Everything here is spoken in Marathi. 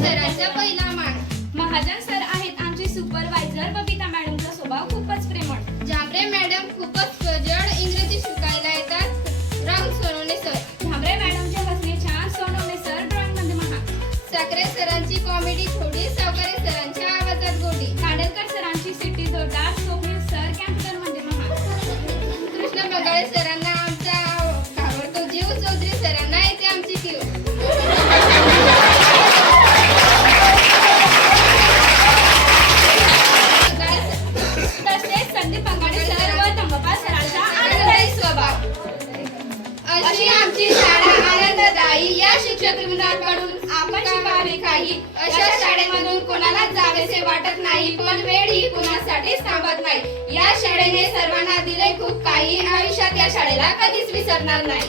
सरांचा पहिला मान. महाजन सर आहेत आमचे सुपरवायझर. बबिता मॅडमचा स्वभाव खूपच प्रेमळ. जांभरे मॅडम खूपच जड, इंग्रजी शिकायला येतात. रंग सोनवणे सर. झांबरे मॅडमचे हसणे छान. सोनवणे सर ड्रॉइंग मध्ये महान. साखरे सरांची कॉमेडी थोडी, सावकारे सरांच्या आवाजात गोडी. कांडलकर सरांची सिटी जोरदार. स्वप्नील सर कॅम्प्युटर मध्ये महान. कृष्ण बगाळे सरांना आमचा आवडतो जीव. चौधरी सरांना येते आमची कीव. तसेच संदीप अंगाडे सर व धम्मपाल सरांचा आनंददायी स्वभाव. अशी आमची शाळा आनंददायी. या शिक्षक वृंदाकडून आपण शिकावे काही. अशा शाळेमधून कोणाला जावेसे वाटत नाही, पण वेळ ही कुणासाठीच थांबत नाही. या शाळेने सर्वांना दिले खूप काही. आयुष्यात या शाळेला कधीच विसरणार नाही.